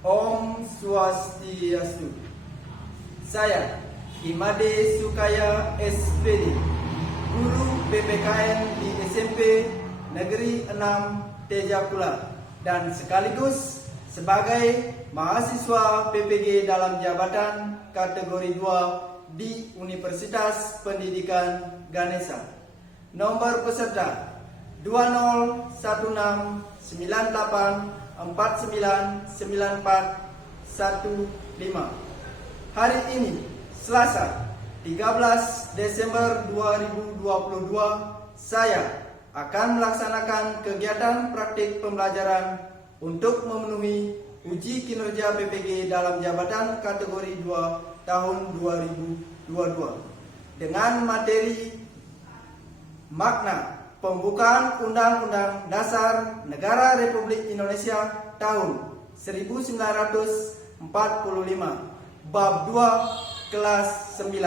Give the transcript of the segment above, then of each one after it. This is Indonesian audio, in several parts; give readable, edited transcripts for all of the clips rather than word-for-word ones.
Om Swastiastu. Saya Imade Sukaya SPD, guru PPKN di SMP Negeri 6 Tejakula dan sekaligus sebagai mahasiswa PPG dalam jabatan kategori 2 di Universitas Pendidikan Ganesha. Nomor peserta 2098499415. Hari ini Selasa 13 Desember 2022 saya akan melaksanakan kegiatan praktik pembelajaran untuk memenuhi uji kinerja PPG dalam jabatan kategori 2 tahun 2022 dengan materi makna pembukaan Undang-Undang Dasar Negara Republik Indonesia tahun 1945 Bab 2 kelas 9.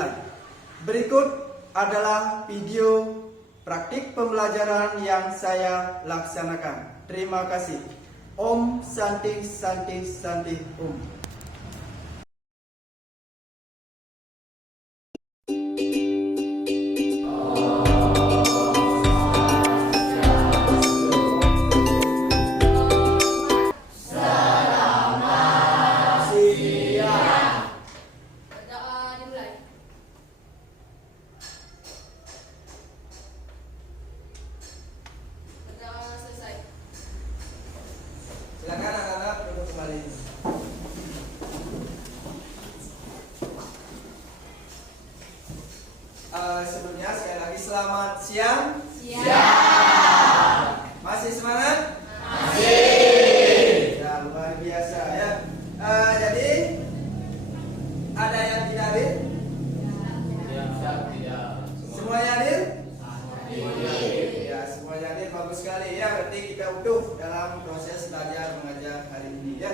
Berikut adalah video praktik pembelajaran yang saya laksanakan. Terima kasih. Om Santi Santi Santi Om. Silakan anak-anak duduk kembali. Sebelumnya sekali lagi selamat siang. Masih semangat? Masih. Ya, luar biasa ya. Jadi ada yang tidak hadir? Tidak. Semuanya hadir? Ya, semuanya hadir, bagus sekali ya. Berarti kita utuh dalam proses belajar mengajar hari ini ya.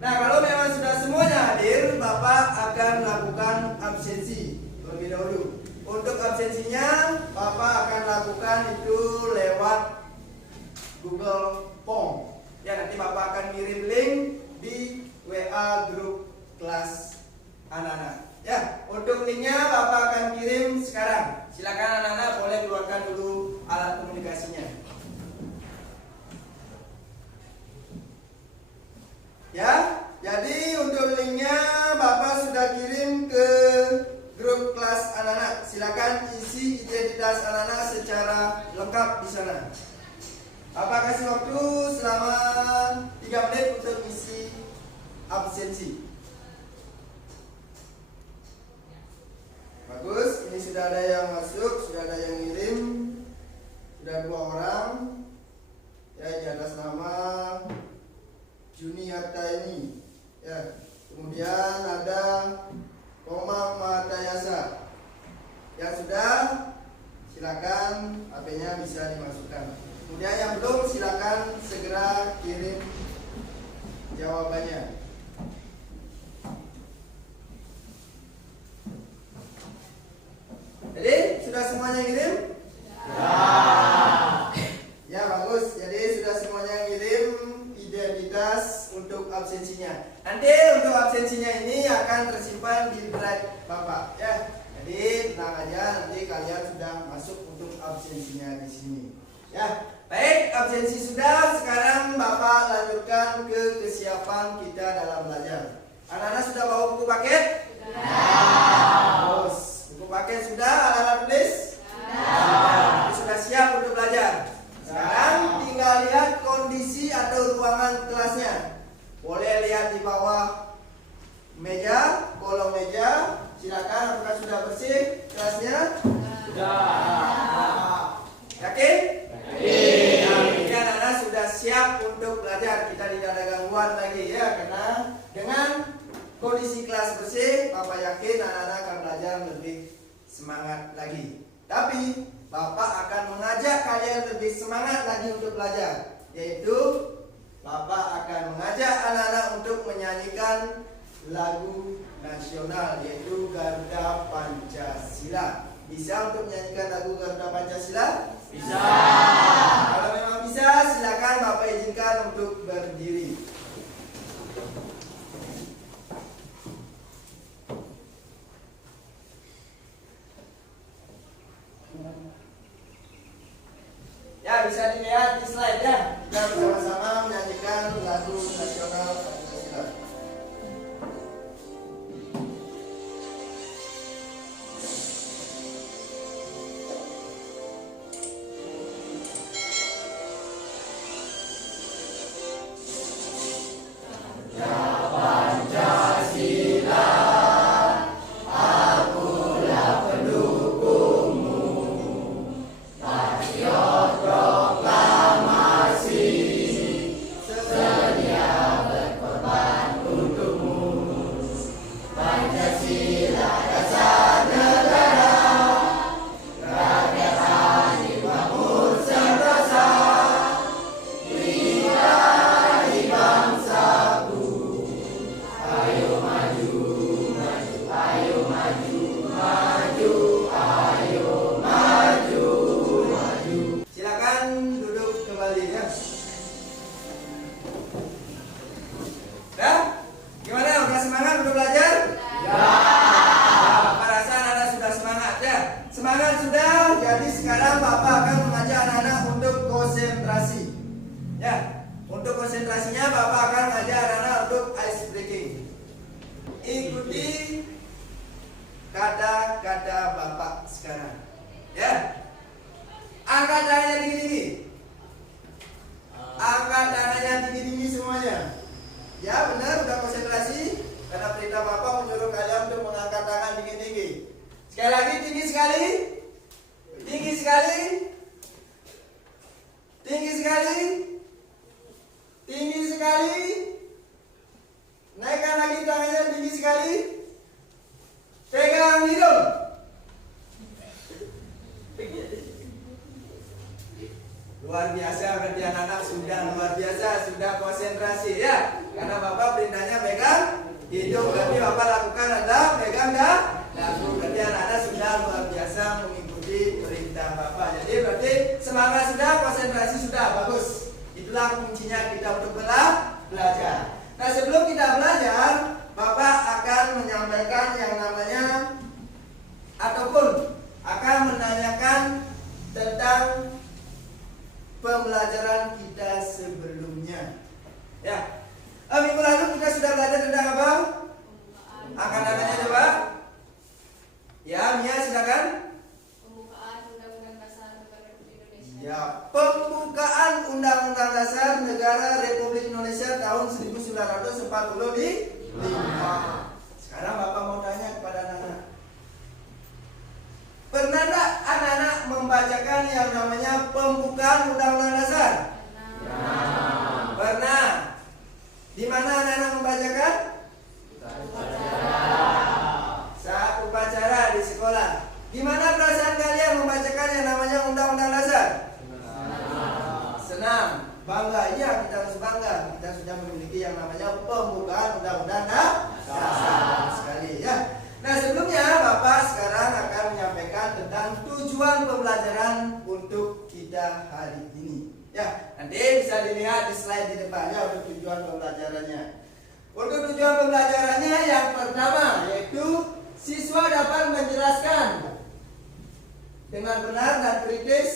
Nah, kalau memang sudah semuanya hadir, Bapak akan melakukan absensi terlebih dahulu. Untuk absensinya, Bapak akan lakukan itu lewat Google Form. Ya, nanti Bapak akan kirim link di WA grup kelas anak-anak. Ya, untuk linknya Bapak akan kirim sekarang. Silakan anak-anak boleh keluarkan dulu alat komunikasinya. Ya, jadi untuk linknya Bapak sudah kirim ke grup kelas anak-anak. Silakan isi identitas anak-anak secara lengkap di sana. Bapak kasih waktu selama 3 menit untuk isi absensi. Bagus, ini sudah ada yang masuk, sudah ada yang ngirim, sudah 2 orang. Ya, di atas nama Juniata ini. Ya, kemudian ada Komang Matayasa. Yang sudah, silakan HP-nya bisa dimasukkan. Kemudian yang belum, silakan segera kirim jawabannya. Jadi sudah semuanya ngirim? Ya, bagus. Jadi sudah semuanya ngirim identitas untuk absensinya. Nanti untuk absensinya ini akan tersimpan di drive Bapak ya. Jadi tenang aja, nanti kalian sudah masuk untuk absensinya di sini. Ya, baik, absensi sudah. Sekarang Bapak lanjutkan ke kesiapan kita dalam belajar. Anak-anak sudah bawa buku paket? Terus buku paket sudah, alat tulis? Sudah siap untuk belajar. Sekarang tinggal lihat kondisi atau ruangan kelasnya. Boleh lihat di bawah meja, kolom meja. Silakan, apakah sudah bersih kelasnya? Sudah. Yakin? Yakin. Nah, ini anak-anak sudah siap untuk belajar. Kita tidak ada gangguan lagi ya, karena dengan kondisi kelas bersih, Bapak yakin anak-anak akan belajar lebih semangat lagi. Tapi Bapak akan mengajak kalian lebih semangat lagi untuk belajar, yaitu Bapak akan mengajak anak-anak untuk menyanyikan lagu nasional, yaitu Garuda Pancasila. Bisa untuk menyanyikan lagu Garuda Pancasila? Bisa. Kalau memang bisa, silakan Bapak izinkan untuk berdiri. lagu nasional Pancasila. Sekarang Bapak akan mengajak anak-anak untuk konsentrasi. Ya, untuk konsentrasinya Bapak akan mengajak anak-anak untuk ice breaking. Ikuti kata-kata Bapak sekarang. Ya, angkat tangannya tinggi-tinggi. Angkat tangannya tinggi-tinggi semuanya. Ya, benar, udah konsentrasi. Karena perintah Bapak menyuruh kalian untuk mengangkat tangan tinggi-tinggi. Sekali lagi, tinggi sekali. Tinggi sekali. Tinggi sekali. Tinggi sekali. Naikkan lagi tangannya tinggi sekali. Pegang hidung. Luar biasa, berarti anak-anak sudah luar biasa, sudah konsentrasi ya. Karena Bapak perintahnya pegang hidung, berarti Bapak lakukan adalah pegang dagu. Berarti anak-anak sudah luar biasa mengikuti perintah Bapak. Jadi berarti semangat sudah, konsentrasi sudah, bagus. Itulah kuncinya kita untuk belajar. Nah, sebelum kita belajar, Bapak akan menyampaikan yang namanya ataupun akan menanyakan tentang pembelajaran kita sebelumnya. Ya, minggu lalu kita sudah belajar tentang apa? Angkat tangannya coba. Ya, Mia silakan. Pembukaan Undang-Undang Dasar Negara Republik Indonesia. Ya, pembukaan Undang-Undang Dasar Negara Republik Indonesia tahun 1945. Sekarang Bapak mau tanya kepada anak-anak. Pernah tak anak-anak membacakan yang namanya pembukaan Undang-Undang Dasar? Pernah. Di mana anak-anak membacakan? Saat upacara di sekolah. Gimana perasaan kalian membacakan yang namanya Undang-Undang Dasar? Senang, bangga. Iya, kita harus bangga. Kita sudah memiliki yang namanya pembukaan Undang-Undang Dasar sekali ya. Nah, sebelumnya Bapak sekarang akan menyampaikan tentang tujuan pembelajaran untuk kita hari ini. Ya, nanti bisa dilihat di slide di depannya untuk tujuan pembelajarannya. Untuk tujuan pembelajarannya yang pertama yaitu siswa dapat menjelaskan dengan benar dan kritis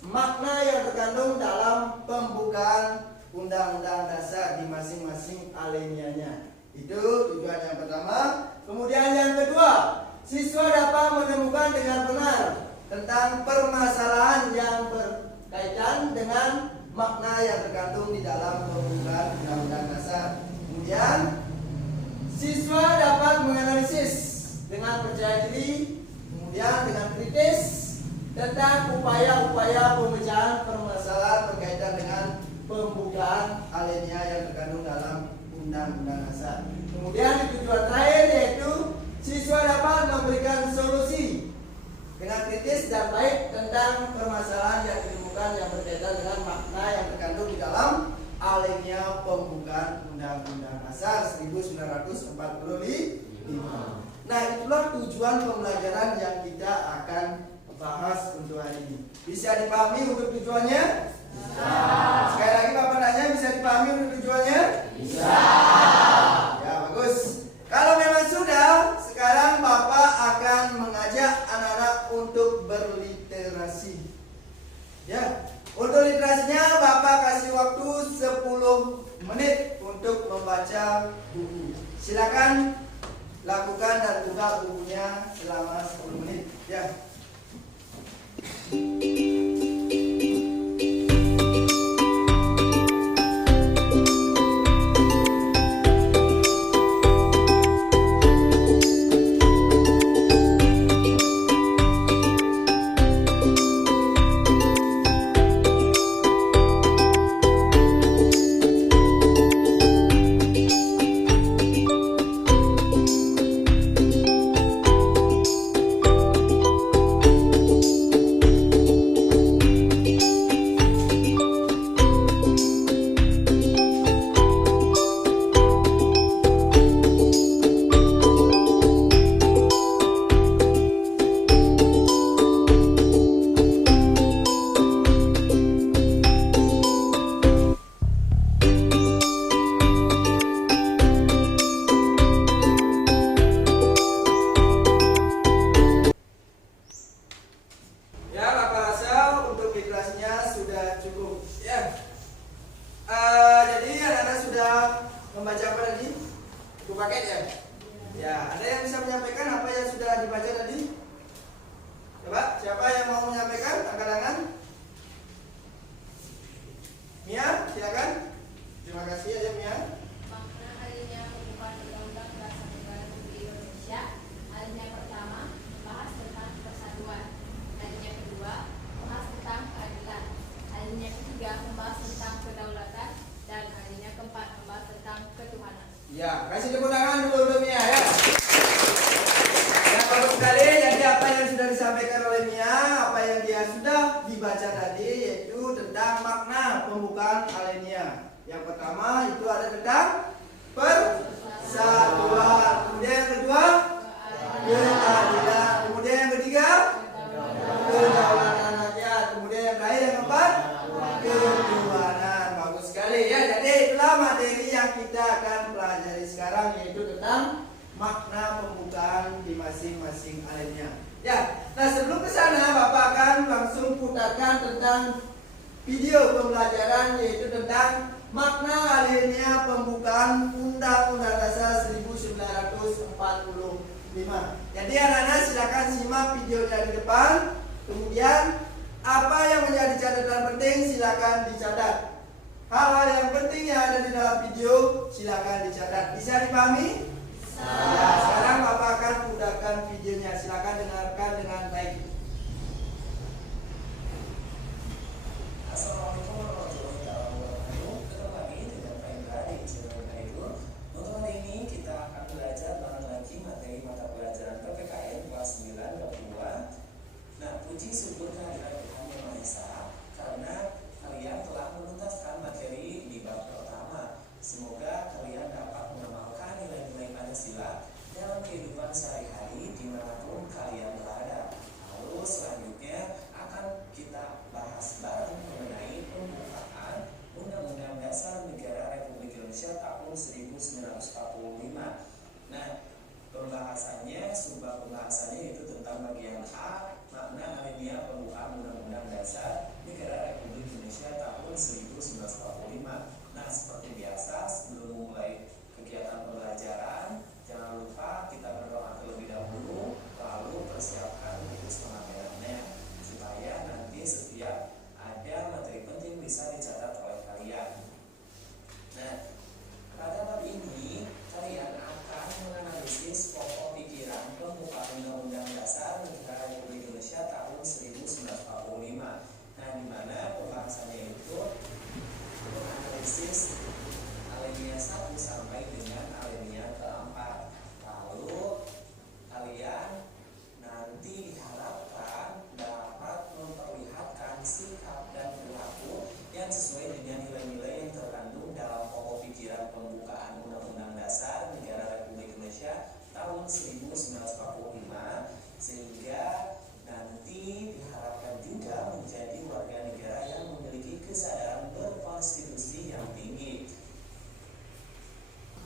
makna yang terkandung dalam pembukaan Undang-Undang Dasar di masing-masing alineianya. Itu tujuan yang pertama. Kemudian yang kedua, siswa dapat menemukan dengan benar tentang permasalahan yang berkaitan dengan makna yang terkandung di dalam pembukaan Undang-Undang Dasar. Kemudian siswa dapat menganalisis dengan percaya diri, kemudian dengan kritis tentang upaya-upaya pemecahan permasalahan berkaitan dengan pembukaan alinea yang terkandung dalam Undang-Undang Dasar. Kemudian di tujuan terakhir yaitu siswa dapat memberikan solusi dengan kritis dan baik tentang permasalahan yang ditemukan yang berkaitan dengan makna yang terkandung di dalam alinea pembukaan Undang-Undang Dasar 1945. Nah, itulah tujuan pembelajaran yang kita akan bahas untuk hari ini. Bisa dipahami untuk tujuannya? Bisa. Sekali lagi Bapak tanya, bisa dipahami untuk tujuannya? Bisa. Ya, bagus. Kalau memang sudah, sekarang Bapak akan mengajak anak-anak untuk berliterasi. Ya, untuk literasinya Bapak kasih waktu 10 menit. untuk membaca buku. Silakan lakukan dan buka bukunya selama 10 menit. Ya. Membaca apa tadi? Buku paket ya? Ya, ada yang bisa menyampaikan apa yang sudah dibaca tadi? Coba, siapa yang mau menyampaikan? Angkat tangan. Mia, silakan. Terima kasih aja Mia. Makna alinea pembukaan Undang-Undang Dasar Negara Republik Indonesia. Alinea pertama membahas tentang persatuan. Alinea kedua membahas tentang keadilan. Alinea ketiga membahas tentang kedaulatan. Dan alinea keempat membahas tentang ketuhanan. Ya, kasih tepuk tangan dulu untuk Mia ya. Ya, bagus sekali. Jadi apa yang sudah disampaikan oleh Mia, apa yang dia sudah dibaca tadi, yaitu tentang makna pembukaan alinea. Yang pertama itu ada tentang persatuan. Kemudian yang kedua, keadilan. Kemudian yang ketiga, kedaulatan rakyat. Kemudian yang terakhir yang keempat, ketuhanan. Bagus sekali ya. Jadi itulah materi yang kita akan pelajari sekarang, yaitu tentang makna pembukaan di masing-masing alinea. Ya, nah sebelum ke sana Bapak akan langsung putarkan tentang video pembelajaran, yaitu tentang makna alinea pembukaan Undang-Undang Dasar 1945. Jadi anak-anak silakan simak videonya di depan. Kemudian apa yang menjadi catatan penting silakan dicatat. Hal-hal yang penting yang ada di dalam video silakan dicatat. Bisa dipahami? Ya, sekarang Bapak akan putarkan videonya. Silakan dengarkan dengan baik. Assalamualaikum warahmatullahi wabarakatuh. Ketemu lagi dengan Pak Indra di channel Kairu. Untuk hari ini kita akan belajar bareng lagi materi mata pelajaran PPKN kelas 9 kedua. Nah, puji syukur kehadirat Tuhan Yang Maha Esa karena kalian telah menuntaskan materi di bab pertama. Semoga kalian dapat mengamalkan nilai-nilai Pancasila dalam kehidupan sehari-hari dimanapun kalian berada. Lalu selanjutnya akan kita bahas bareng mengenai pembukaan Undang-Undang Dasar Negara Republik Indonesia tahun 1945. Nah, pembahasannya, sumber pembahasannya itu tentang bagian A, makna alinea pembukaan Undang-Undang Dasar Negara Republik Indonesia tahun 1945. Nah, seperti biasa, sebelum memulai kegiatan pembelajaran, jangan lupa kita berdoa terlebih dahulu, lalu persiapkan buku semangat merahnya, supaya nanti setiap ada materi penting bisa dicatat oleh kalian. Nah, pada bab ini kalian akan menganalisis pokok pikiran pembukaan Undang-Undang Dasar Negara Republik Indonesia tahun 1945. Nah, di mana pembahasannya itu menganalisis alinea 1 sampai dengan alinea keempat. Lalu kalian nanti diharapkan dapat memperlihatkan sikap dan perilaku yang sesuai dengan nilai-nilai yang terkandung dalam pokok pikiran pembukaan Undang-Undang Dasar Negara Republik Indonesia tahun 1945, sehingga nanti diharapkan juga menjadi warga negara yang memiliki kesadaran berkonstitusi yang tinggi.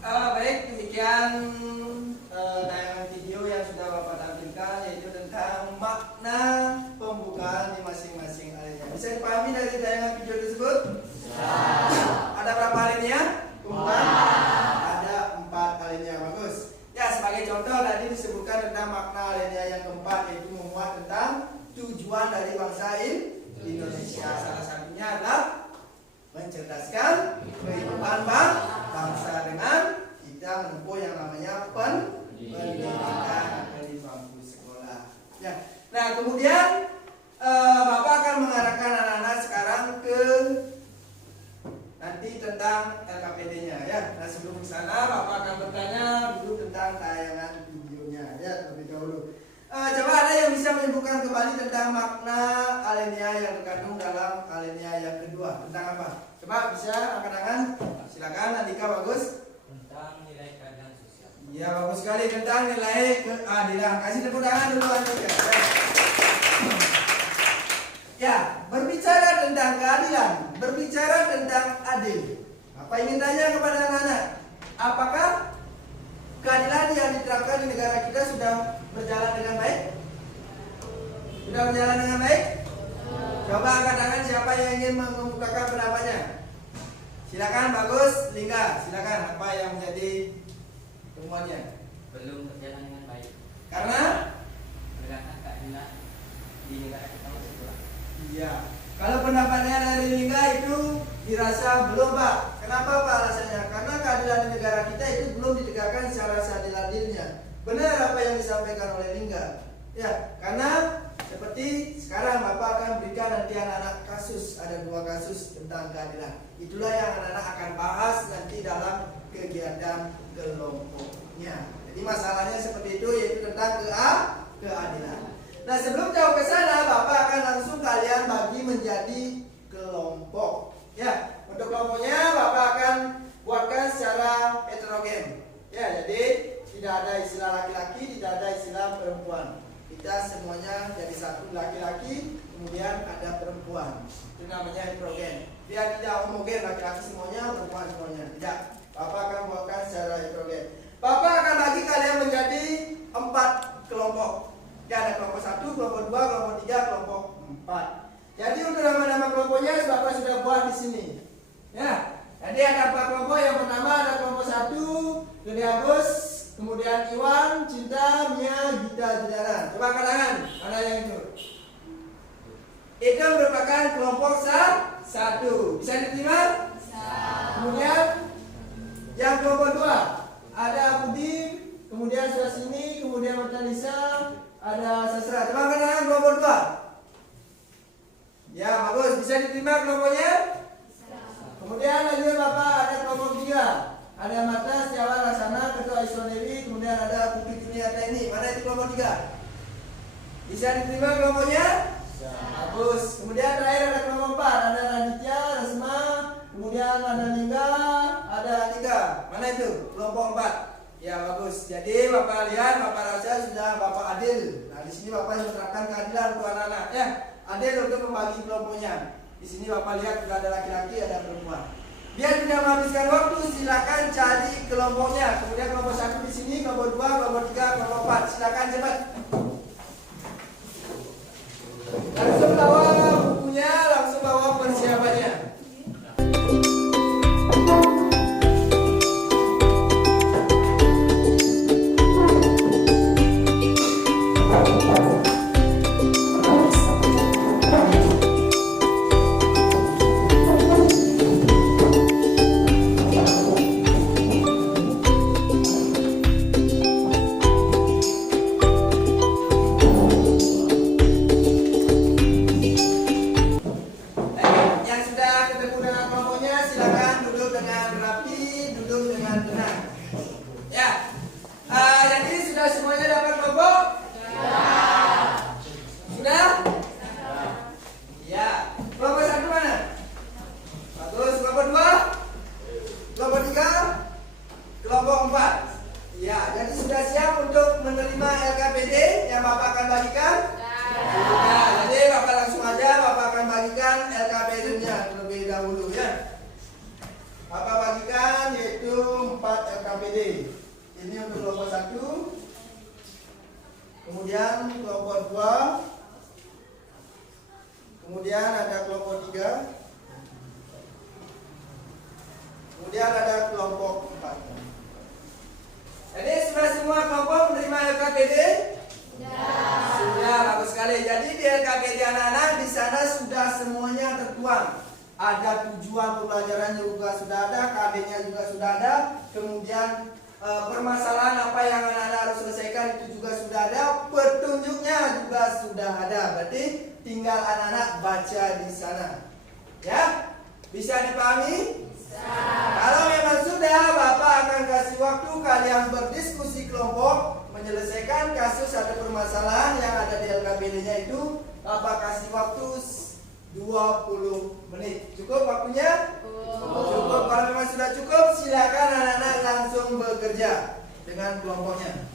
Baik, demikian tayangan video yang sudah Bapak tampilkan, yaitu tentang makna pembukaan di masing-masing alinea. Bisa dipahami dari tayangan video tersebut? Ada berapa alinea? Pembukaan? keempat yaitu memuat tentang tujuan dari bangsa Indonesia. Salah satunya adalah mencerdaskan kehidupan bangsa dengan kita menempuh yang namanya pendidikan atau di bangku sekolah. Ya. Nah, kemudian Bapak akan mengarahkan anak-anak sekarang ke nanti tentang LKPD-nya ya. Nah, sebelum ke sana Bapak akan bertanya dulu tentang tayangan videonya ya terlebih dahulu. Coba ada yang bisa menyebutkan kembali tentang makna alinea yang terkandung dalam alinea yang kedua. Tentang apa? Coba bisa angkat tangan. Silakan Andika, bagus. Tentang nilai keadilan sosial. Iya, bagus sekali tentang nilai keadilan. Kasih tepuk tangan dulu Andika. Ya, berbicara tentang keadilan, berbicara tentang adil. Apa ingin tanya kepada anak-anak? Apakah keadilan yang diterapkan di negara kita sudah berjalan dengan baik? Sudah berjalan dengan baik? Coba angkat tangan siapa yang ingin mengemukakan pendapatnya. Silakan, bagus. Lingga, silakan. Apa yang menjadi temuannya? Belum berjalan dengan baik. Karena? Menegakkan keadilan di negara kita masih kurang. Iya. Kalau pendapatnya dari Lingga itu dirasa belum, Pak. Kenapa, Pak, alasannya? Karena keadilan di negara kita itu belum ditegakkan secara seadil-adilnya. Benar apa yang disampaikan oleh Lingga. Ya, karena seperti sekarang Bapak akan berikan nanti anak-anak kasus, ada 2 kasus tentang keadilan. Itulah yang anak-anak akan bahas nanti dalam kegiatan kelompoknya. Jadi masalahnya seperti itu, yaitu tentang keadilan. Nah, sebelum jauh ke sana, Bapak akan langsung kalian bagi menjadi kelompok. Ya, untuk kelompoknya Bapak akan buatkan secara heterogen. Ya, jadi tidak ada istilah laki-laki, tidak ada istilah perempuan. Kita semuanya jadi satu, laki-laki, kemudian ada perempuan. Itu namanya heterogen. Biar tidak homogen, laki-laki semuanya, perempuan semuanya. Tidak. Bapak akan buatkan secara heterogen. Bapak akan bagi kalian menjadi 4 kelompok. Ya, ada kelompok 1, kelompok 2, kelompok 3, kelompok 4. Jadi untuk nama-nama kelompoknya Bapak sudah buat di sini. Ya. Jadi ada 4 kelompok. Yang pertama ada kelompok 1, Gede Agus, kemudian Iwan, Cinta, Mia, Gita, Jidara. Coba angkat tangan. Mana yang itu? Itu merupakan kelompok 1. Bisa diterima? Bisa. Kemudian yang kelompok 2 ada Budi, kemudian Suasini, kemudian Martalisa, ada Sastra. Coba angkat tangan kelompok 2. Ya, bagus. Bisa diterima kelompoknya? Bisa. Kemudian lanjut Bapak, ada kelompok 3. Ada Mata, Setiawan, Laksana, Ketua Iswan Dewi, kemudian ada Putri Tuniata ini. Mana itu kelompok 3? Bisa diterima kelompoknya? Bisa. Bagus. Kemudian terakhir ada kelompok 4. Ada Raditya, Resma, kemudian ada Lingga, ada Andika. Mana itu? Kelompok 4. Ya, bagus. Jadi Bapak lihat, Bapak rasa sudah Bapak adil. Nah, di sini Bapak menerapkan keadilan untuk anak-anak. Ya, adil untuk membagi kelompoknya. Di sini Bapak lihat sudah ada laki-laki, ada perempuan. Biar tidak menghabiskan waktu, silakan cari kelompoknya. Kemudian kelompok 1 di sini, kelompok 2, kelompok 3, kelompok 4. Silakan cepat. Langsung bawa bukunya, langsung bawa persiapannya. Kemudian kelompok 2, kemudian ada kelompok 3, kemudian ada kelompok 4. Jadi sudah semua kelompok menerima LKPD? Sudah. kemudian permasalahan apa yang anak-anak harus selesaikan itu juga sudah ada, petunjuknya juga sudah ada. Berarti tinggal anak-anak baca di sana. Ya, bisa dipahami? Kalau memang sudah, Bapak akan kasih waktu kalian berdiskusi kelompok menyelesaikan kasus atau permasalahan yang ada di LKPD-nya itu. Bapak kasih waktu 20 menit. Cukup waktunya? Cukup. Kalau memang sudah cukup, silakan anak-anak langsung bekerja dengan kelompoknya.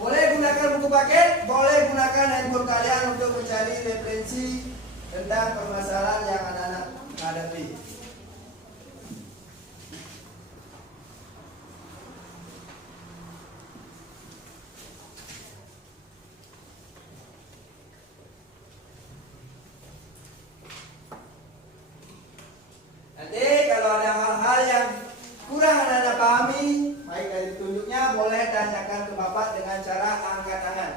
Boleh gunakan buku paket, boleh gunakan handphone kalian untuk mencari referensi tentang permasalahan yang anak-anak hadapi. Nanti kalau ada hal-hal yang kurang anak-anak pahami, baik dari petunjuknya, boleh tanyakan ke Bapak dengan cara angkat tangan.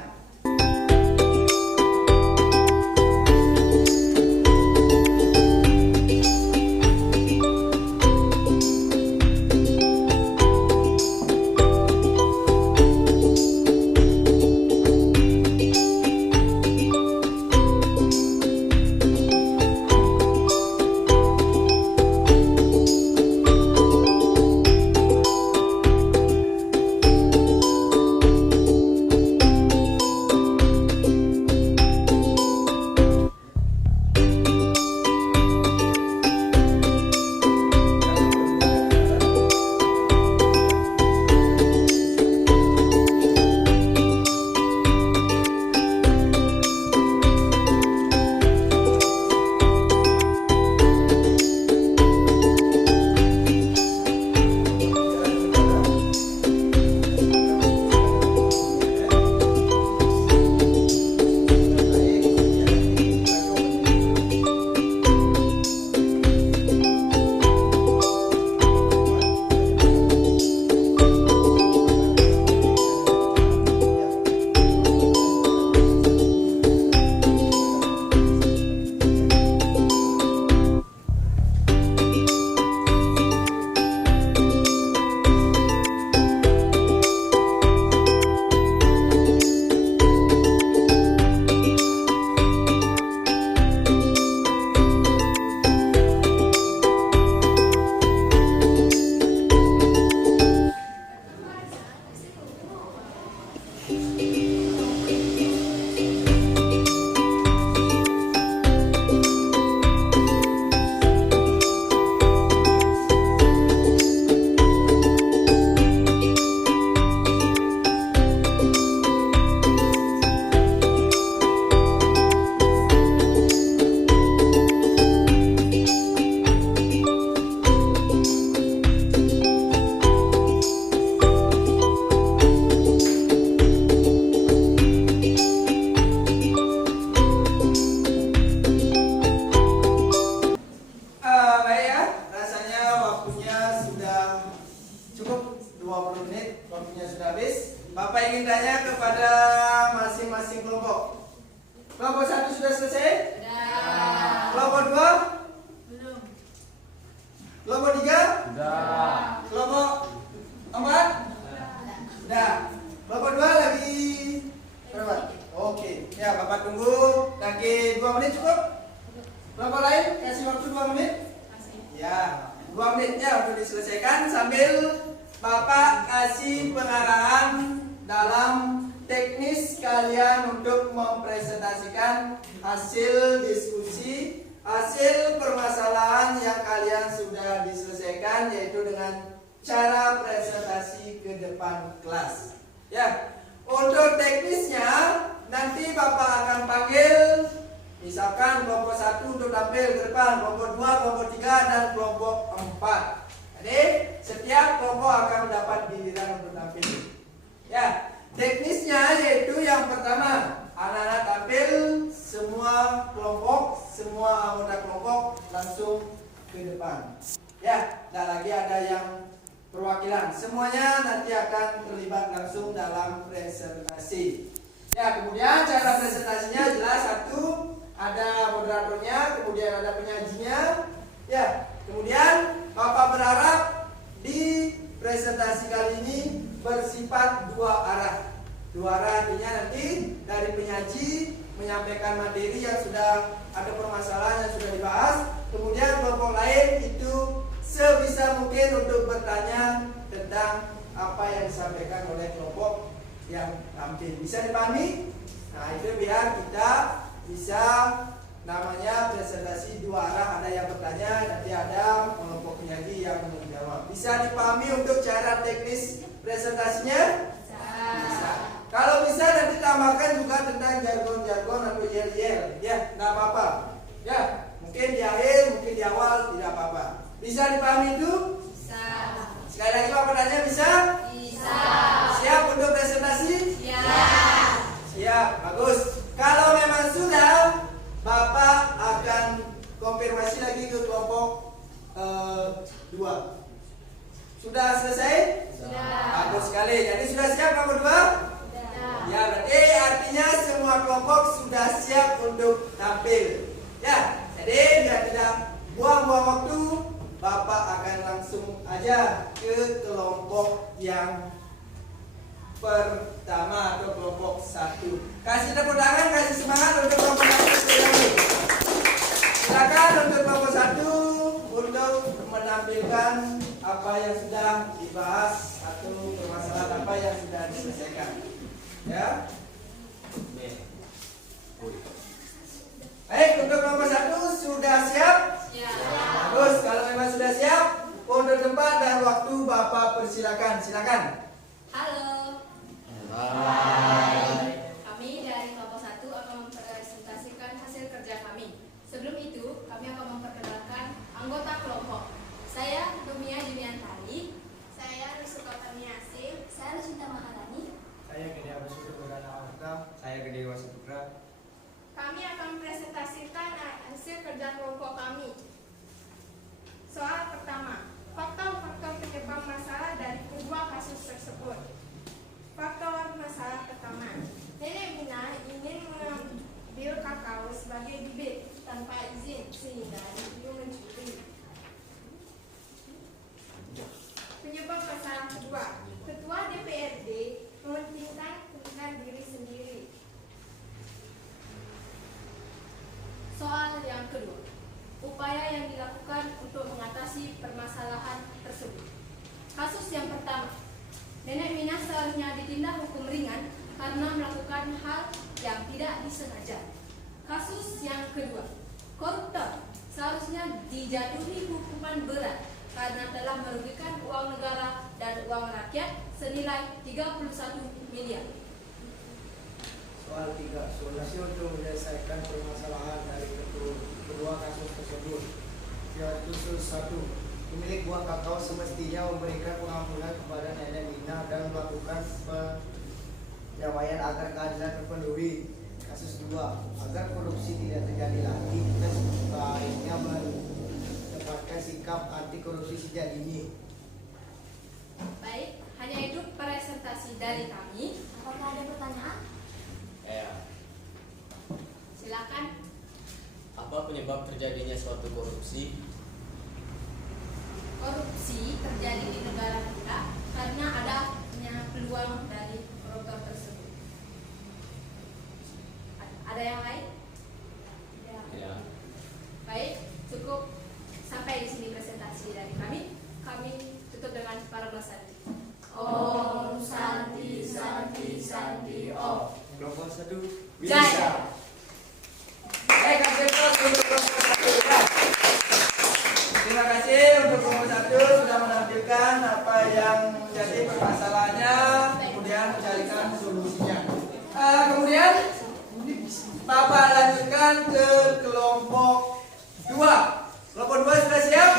Baik ya, rasanya waktunya sudah cukup 20 menit, waktunya sudah habis. Bapak ingin tanya kepada masing-masing kelompok. Kelompok 1 sudah selesai? Sudah. Kelompok 2? Belum. Kelompok 3? Sudah. Kelompok 4? Sudah. Kelompok 2 lagi berapa? Oke, ya Bapak tunggu lagi 2 menit cukup? Kelompok lain kasih waktu 2 menit? Ya, 2 menitnya untuk diselesaikan sambil Bapak kasih pengarahan dalam teknis kalian untuk mempresentasikan hasil diskusi, hasil permasalahan yang kalian sudah diselesaikan, yaitu dengan cara presentasi ke depan kelas. Ya, untuk teknisnya nanti Bapak akan panggil, misalkan kelompok 1 untuk tampil ke depan, kelompok 2, kelompok 3, dan kelompok 4. Jadi setiap kelompok akan mendapat giliran untuk tampil. Ya, teknisnya yaitu yang pertama, anak-anak tampil, semua kelompok, semua anggota kelompok langsung ke depan. Ya, tidak lagi ada yang perwakilan. Semuanya nanti akan terlibat langsung dalam presentasi. Ya, kemudian cara presentasinya jelas, satu, ada moderatornya, kemudian ada penyajinya. Ya, Kemudian Bapak berharap di presentasi kali ini bersifat dua arah. Dua arah artinya nanti dari penyaji menyampaikan materi yang sudah ada permasalahan yang sudah dibahas. Kemudian kelompok lain itu sebisa mungkin untuk bertanya tentang apa yang disampaikan oleh kelompok yang tampil. Bisa dipahami? Nah, itu biar kita bisa namanya presentasi dua arah, ada yang bertanya, nanti ada kelompok penyaji yang menjawab. Bisa dipahami untuk cara teknis presentasinya? Bisa. Kalau bisa nanti tambahkan juga tentang jargon-jargon atau yel-yel, ya, nggak apa-apa. Ya, mungkin di akhir, mungkin di awal, tidak apa-apa. Bisa dipahami itu? Bisa. Sekali lagi Bapak tanya, bisa? Bisa. Siap untuk presentasi? Siap. Siap, bagus. Kalau memang sudah, Bapak akan konfirmasi lagi ke kelompok 2. Sudah selesai? Sudah. Bagus sekali. Jadi sudah siap kelompok 2? Sudah. Ya, berarti artinya semua kelompok sudah siap untuk tampil. Ya, jadi biar tidak buang-buang waktu, Bapak akan langsung aja ke kelompok yang pertama atau kelompok 1. Kasih tepuk tangan, kasih semangat untuk kelompok 1. Silakan untuk kelompok 1 untuk menampilkan apa yang sudah dibahas atau permasalahan apa yang sudah diselesaikan. Ya. Baik, untuk kelompok 1 sudah siap? Siap. Bagus, kalau memang sudah siap, untuk tempat dan waktu Bapak persilakan. Silakan. Halo. Kami dari kelompok 1 akan mempresentasikan hasil kerja kami. Sebelum itu, kami akan memperkenalkan anggota kelompok. Saya Dumia Jumiantari. Saya Risuka Tamiasim. Saya Lucinta Maharani. Saya Gede Abasudu Berana Awata. Saya Gede Wasuputra. Kami akan mempresentasikan hasil kerja kelompok kami. Soal pertama, faktor-faktor penyebab masalah dari kedua kasus tersebut. Faktor masalah pertama, Nenek Mina ingin mengambil kakao sebagai bibit tanpa izin sehingga dituduh mencuri. Penyebab masalah kedua, Ketua DPRD mementingkan kepentingan diri sendiri. Soal yang kedua, upaya yang dilakukan untuk mengatasi permasalahan tersebut. Kasus yang pertama, Nenek Mina seharusnya ditindak hukum ringan karena melakukan hal yang tidak disengaja. Kasus yang kedua, koruptor seharusnya dijatuhi hukuman berat karena telah merugikan uang negara dan uang rakyat senilai 31 miliar. Soal 3, solusi untuk menyelesaikan permasalahan dari kedua kasus tersebut, yaitu 1. Pemilik buah kakao semestinya memberikan pengampunan kepada Nenek Mina dan melakukan penyamaian agar keadilan terpenuhi. Kasus 2, agar korupsi tidak terjadi lagi, kita sebaiknya menempatkan sikap anti korupsi sejak dini. Baik, hanya itu presentasi dari kami. Apakah ada pertanyaan? Ya. Silakan. Apa penyebab terjadinya suatu korupsi? Korupsi terjadi di negara kita karena adanya peluang dari koruptor tersebut. Ada yang lain? Ya. Baik, cukup sampai di sini presentasi dari kami. Kami tutup dengan para santi. Om Santi Santi Santi Om. Kelompok 1 Jaya. Baik, kasih aplaus untuk kelompok 1. Ya. Terima kasih untuk kelompok 1 sudah menampilkan apa yang menjadi permasalahannya, kemudian mencarikan solusinya. Kemudian Bapak lanjutkan ke kelompok 2. Kelompok 2 sudah siap?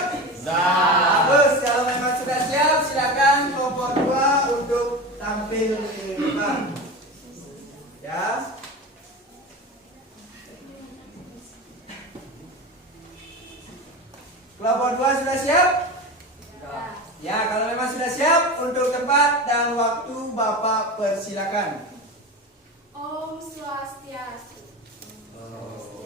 Bagus, kalau memang sudah siap, silakan kelompok 2 untuk tampil ke depan. Ya. Kelompok 2 sudah siap? Ya, kalau memang sudah siap, untuk tempat dan waktu Bapak persilakan. Om Swastiastu.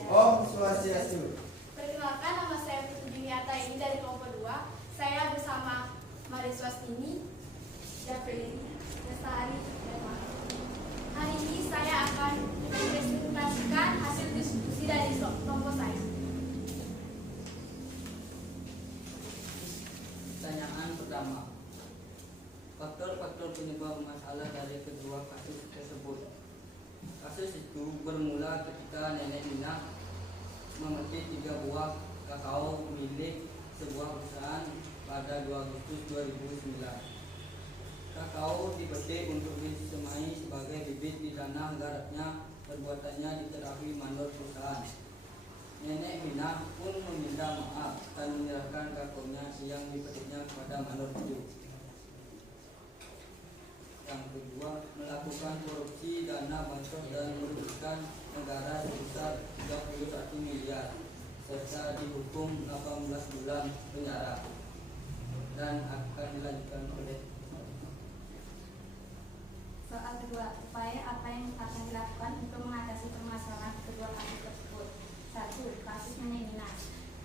Om Swastiastu. Perkenalkan, nama saya Putu Jumiata ini dari kelompok 2. Saya bersama Mariswastini, Jafri, Lestari, dan Manu. Hari ini saya akan mempresentasikan hasil diskusi dari kelompok saya. Pertanyaan pertama. Faktor-faktor penyebab masalah dari kedua kasus tersebut. Kasus itu bermula ketika Nenek Mina memetik 3 buah kakao milik sebuah perusahaan pada 2 Agustus 2009. Kakao dipetik untuk disemai sebagai bibit di tanah garapnya. Perbuatannya diketahui mandor perusahaan. Nenek Mina pun meminta maaf dan menyerahkan kakaonya yang dipetiknya kepada mandor itu. Yang kedua, melakukan korupsi dana bansos dan merugikan negara sebesar 31 miliar serta dihukum 18 bulan penjara dan akan dilanjutkan oleh. Soal kedua, upaya apa yang akan dilakukan untuk mengatasi permasalahan kedua kasus tersebut? 1. Kasus Nenek Mina.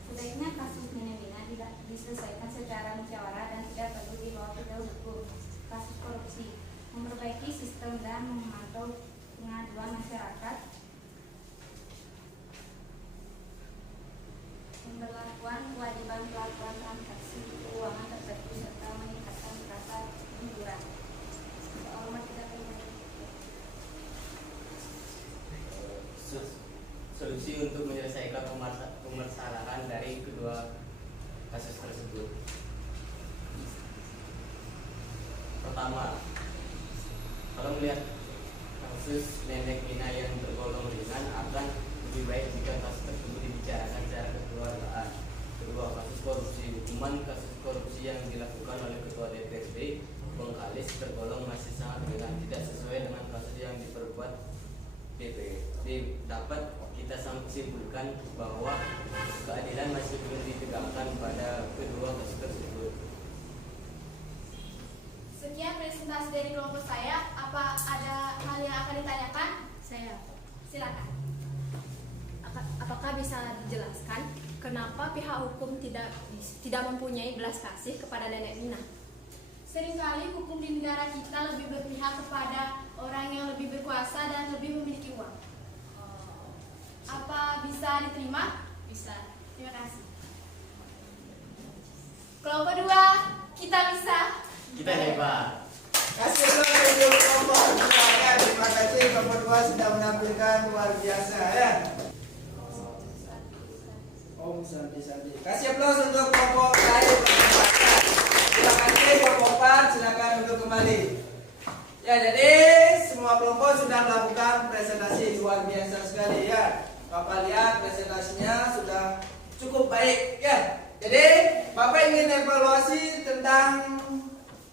Sebaiknya kasus Nenek Mina diselesaikan secara musyawarah dan tidak perlu dibawa ke jalur hukum. Kasus korupsi, memperbaiki sistem dan memantau pengaduan masyarakat. Pemberlakuan kewajiban pelaporan transaksi keuangan tertentu serta meningkatkan rasa kejujuran. Soal nomor 3. Solusi untuk menyelesaikan permasalahan dari kedua kasus tersebut. Pertama, kalau melihat kasus Nenek Mina yang tergolong ringan, akan lebih baik jika kasus tersebut dibicarakan secara kekeluargaan. Kedua, kasus korupsi. Hukuman kasus korupsi yang dilakukan oleh Ketua DPRD Bengkalis tergolong masih sangat ringan, tidak sesuai dengan kasus yang diperbuat DPRD. Dapat kita simpulkan bahwa keadilan masih belum ditegakkan pada kedua kasus tersebut. Sekian presentasi dari kelompok saya. Apa ada hal yang akan ditanyakan? Saya. Silakan. Apakah bisa dijelaskan kenapa pihak hukum tidak mempunyai belas kasih kepada Nenek Mina? Seringkali hukum di negara kita lebih berpihak kepada orang yang lebih berkuasa dan lebih memiliki uang. Apa bisa diterima? Bisa. Terima kasih. Kelompok 2, kita bisa. Kita hebat. Kasih dulu untuk kelompok 2 ya. Terima kasih kelompok 2 sudah menampilkan luar biasa ya. Om Santi. Kasih aplaus untuk kelompok lain. Terima kasih kelompok 4, silakan duduk kembali. Ya, jadi semua kelompok sudah melakukan presentasi luar biasa sekali ya. Bapak lihat presentasinya sudah cukup baik ya. Jadi Bapak ingin evaluasi tentang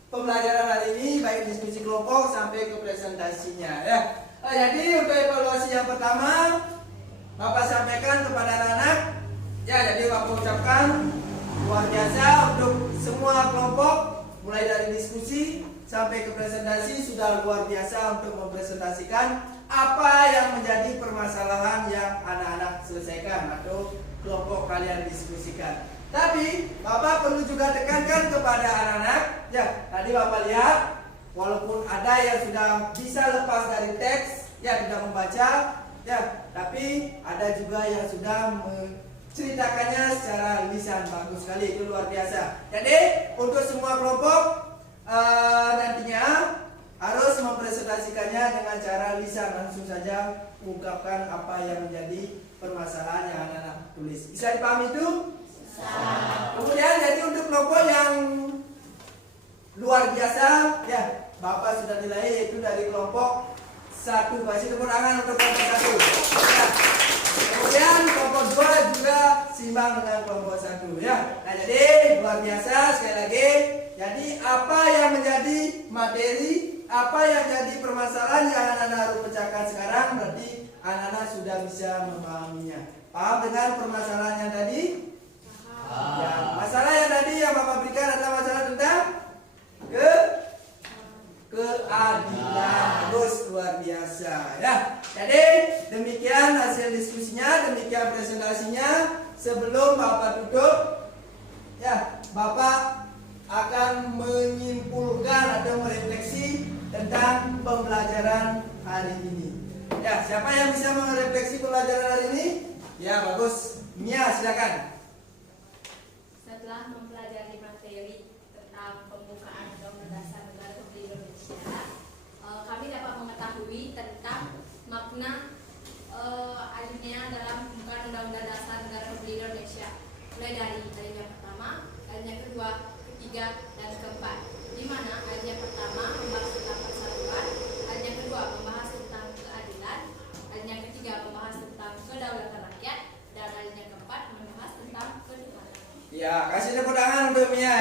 pembelajaran hari ini, baik diskusi kelompok sampai ke presentasinya ya. Jadi untuk evaluasi yang pertama Bapak sampaikan kepada anak-anak ya. Jadi Bapak ucapkan luar biasa untuk semua kelompok, mulai dari diskusi sampai ke presentasi sudah luar biasa untuk mempresentasikan apa yang menjadi permasalahan yang anak-anak selesaikan atau kelompok kalian diskusikan. Tapi Bapak perlu juga tekankan kepada anak-anak ya. Tadi Bapak lihat walaupun ada yang sudah bisa lepas dari teks ya, tidak membaca ya, tapi ada juga yang sudah menceritakannya secara lisan. Bagus sekali, itu luar biasa. Jadi untuk semua kelompok nantinya harus mempresentasikannya dengan cara lisan, langsung saja mengungkapkan apa yang menjadi permasalahan yang anak-anak tulis. Bisa dipahami itu? Kemudian jadi untuk kelompok yang luar biasa ya, Bapak sudah nilai yaitu dari kelompok 1. Kasih tepuk tangan untuk kelompok 1 ya. Kemudian kelompok 2 juga seimbang dengan kelompok 1 ya. Nah, jadi luar biasa sekali lagi. Jadi apa yang menjadi materi, apa yang jadi permasalahan yang anak-anak harus pecahkan sekarang, berarti anak-anak sudah bisa memahaminya. Paham dengan permasalahannya tadi? Ya, masalah yang tadi yang Bapak berikan adalah masalah tentang keadilan. Bagus, luar biasa ya. Jadi demikian hasil diskusinya, demikian presentasinya. Sebelum Bapak tutup, Bapak akan menyimpulkan atau merefleksi tentang pembelajaran hari ini. Ya, siapa yang bisa merefleksi pembelajaran hari ini? Ya, bagus. Mia, silakan. Setelah mempelajari materi tentang pembukaan Undang-Undang Dasar Negara Republik Indonesia, kami dapat mengetahui tentang makna alinea dalam pembukaan Undang-Undang Dasar Negara Republik Indonesia, mulai dari alinea pertama, alinea kedua, ketiga, dan keempat. Di mana alinea pertama membahas tentang persatuan, alinea kedua membahas tentang keadilan, alinea ketiga membahas tentang kedaulatan rakyat, dan alinea keempat membahas tentang kenikmatan. Ya, kasih tepuk tangan untuk Mia.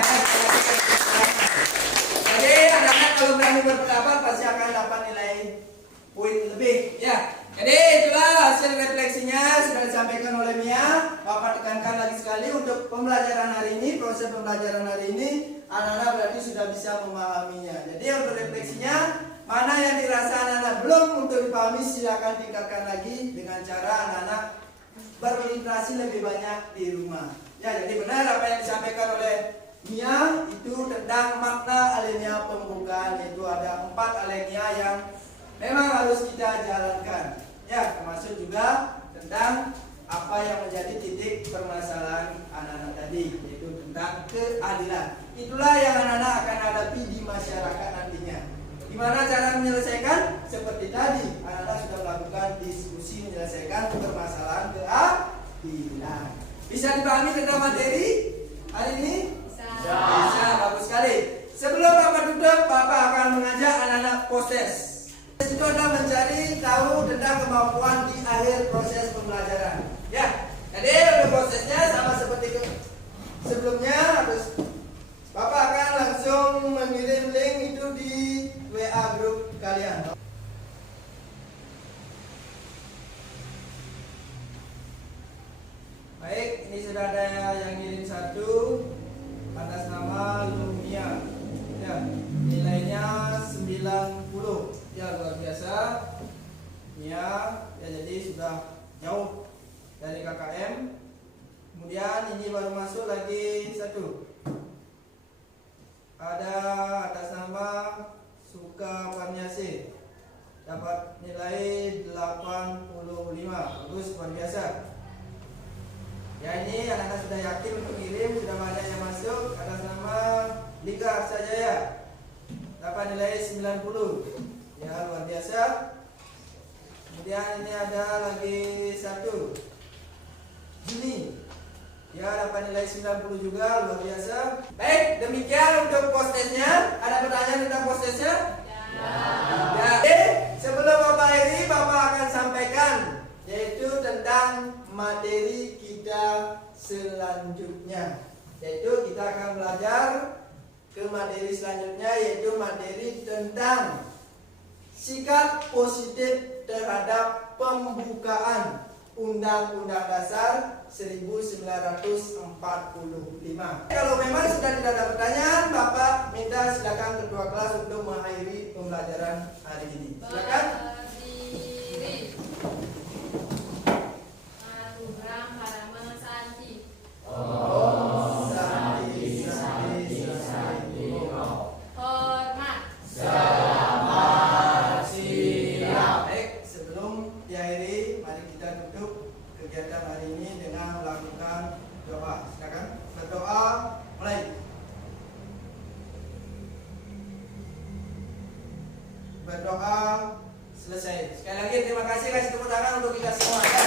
Jadi anak-anak kalau berani berpendapat pasti akan dapat nilai poin lebih. Ya, jadi itulah hasil refleksinya sudah disampaikan oleh Mia. Bapak tekankan lagi sekali untuk pembelajaran hari ini, proses pembelajaran hari ini, anak-anak berarti sudah bisa memahaminya. Jadi untuk refleksinya, mana yang dirasa anak-anak belum untuk dipahami, silakan tingkatkan lagi dengan cara anak-anak berliterasi lebih banyak di rumah. Ya, jadi benar apa yang disampaikan oleh Mia itu tentang makna alinea pembukaan, yaitu ada 4 alinea yang memang harus kita jalankan. Ya, termasuk juga tentang apa yang menjadi titik permasalahan anak-anak tadi, yaitu tentang keadilan. Itulah yang anak-anak akan hadapi di masyarakat nantinya. Gimana cara menyelesaikan? Seperti tadi, anak-anak sudah melakukan diskusi menyelesaikan permasalahan keadilan. Bisa dipahami tentang materi hari ini? Bisa, bagus sekali. Sebelum Bapak duduk, Bapak akan mengajak anak-anak proses. Itu adalah mencari tahu tentang kemampuan di akhir proses pembelajaran. Ya, jadi untuk prosesnya sama seperti sebelumnya, harus Bapak akan langsung mengirim link itu di WA grup kalian. Baik, ini sudah ada yang ngirim satu atas nama Lumia. Ya, nilainya 90. Ya, luar biasa. Ya, jadi sudah jauh dari KKM. Kemudian ini baru masuk lagi satu. Ada atas nama Suka Paniase. Dapat nilai 85. Bagus, luar biasa. Ya, ini anak-anak sudah yakin untuk kirim, sudah ada yang masuk. Atas nama Liga Aksajaya dapat nilai 90. Ya, luar biasa. Kemudian ini ada lagi satu Juni. Ya, dapat nilai 90 juga, luar biasa. Baik, demikian untuk postesnya. Ada pertanyaan tentang postesnya? Ya. Oke, sebelum Bapak akhiri, Bapak akan sampaikan, yaitu tentang materi kita selanjutnya. Yaitu kita akan belajar ke materi selanjutnya, yaitu materi tentang sikap positif terhadap pembukaan Undang-Undang Dasar 1945. Kalau memang sudah tidak ada pertanyaan, Bapak minta silakan ketua kelas untuk mengakhiri pembelajaran hari ini. Silakan. Berdiri. Anugerah Parama Santi. Om Santi Santi Santi Om. Hormat. Selamat siang. Baik, sebelum diakhiri, mari kita tutup kegiatan hari ini dengan melakukan doa. Silakan berdoa, mulai. Berdoa selesai. Sekali lagi terima kasih, kasih tepuk tangan untuk kita semua. Ya.